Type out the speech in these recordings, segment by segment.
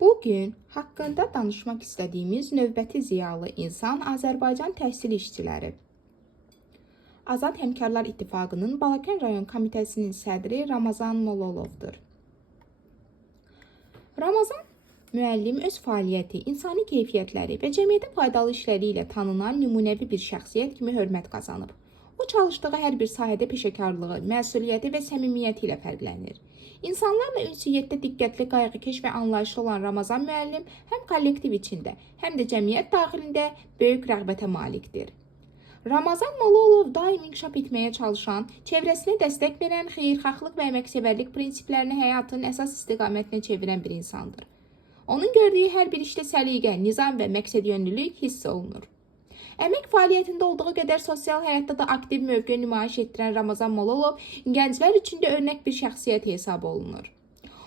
Bugün haqqında danışmaq istədiyimiz növbəti ziyalı insan Azərbaycan təhsil işçiləri. Azad Həmkarlar İttifaqının Balakən rayon komitəsinin sədri Ramazan Mololovdur. Ramazan müəllim öz fəaliyyəti, insani keyfiyyətləri və cəmiyyətə faydalı işləri ilə tanınan nümunəvi bir şəxsiyyət kimi hörmət qazanıb. O, çalışdığı hər bir sahədə peşəkarlığı, məsuliyyəti və səmimiyyəti ilə fərqlənir. İnsanlarla ünsiyyətdə diqqətli, qayğıkeş və anlayışlı olan Ramazan müəllim həm kollektiv içində, həm də cəmiyyət daxilində böyük rəğbətə malikdir. Ramazan Mololov daim inkişaf etməyə çalışan, çevrəsinə dəstək verən, xeyirxahlıq və əməksevərlik prinsiplərini həyatının əsas istiqamətinə çevirən bir insandır. Onun gördüyü hər bir işdə səliqə, nizam və məqsədyönlülük hiss olunur. Əmək fəaliyyətində olduğu qədər sosial həyatda da aktiv mövqe nümayiş etdirən Ramazan Mololov gənclər üçün də örnək bir şəxsiyyət hesab olunur.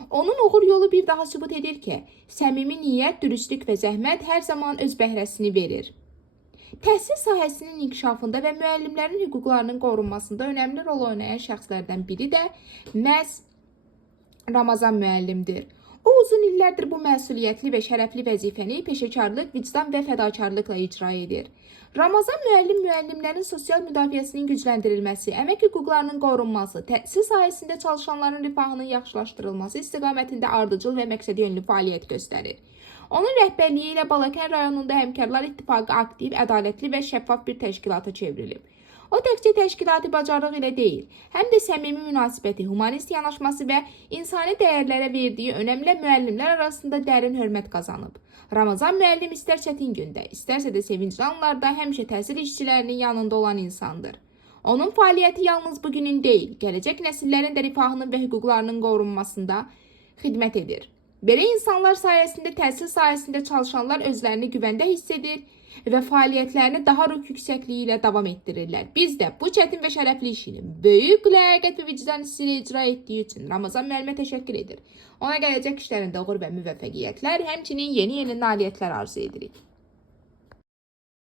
Onun uğur yolu bir daha sübut edir ki, səmimi niyyət, dürüstlük və zəhmət hər zaman öz bəhrəsini verir. Təhsil sahəsinin inkişafında və müəllimlərin hüquqlarının qorunmasında önəmli rol oynayan şəxslərdən biri də məhz Ramazan müəllimdir. O, uzun illərdir bu məsuliyyətli və şərəfli vəzifəni peşəkarlıq, vicdan və fədakarlıqla icra edir. Ramazan müəllim müəllimlərin sosial müdafiəsinin gücləndirilməsi, əmək hüquqlarının qorunması, təhsil sahəsində çalışanların rifahının yaxşılaşdırılması istiqamətində ardıcıl və məqsədyönlü fəaliyyət göstərir. Onun rəhbərliyi ilə Balakən rayonunda Həmkarlar İttifaqı aktiv, ədalətli və şəffaf bir təşkilata çevrilib. O təkcə təşkilati bacarığı ilə deyil, həm də səmimi münasibəti, humanist yanaşması və insani dəyərlərə verdiyi önəmlə müəllimlər arasında dərin hörmət qazanıb. Ramazan müəllim istər çətin gündə, istərsə də sevincli anlarda həmişə təhsil işçilərinin yanında olan insandır. Onun fəaliyyəti yalnız bugünün deyil, gələcək nəsillərin də rifahının və hüquqlarının qorunmasında xidmət edir. Belə insanlar sayəsində təhsil sahəsində çalışanlar özlərini güvəndə hiss edir və fəaliyyətlərini daha ruh yüksəkliyi ilə davam etdirirlər. Biz də bu çətin və şərəfli işini böyük ləyaqət və vicdan hissi ilə icra etdiyi üçün Ramazan müəllimə təşəkkür edir. Ona gələcək işlərində uğur və müvəffəqiyyətlər, həmçinin yeni nailiyyətlər arzu edirik.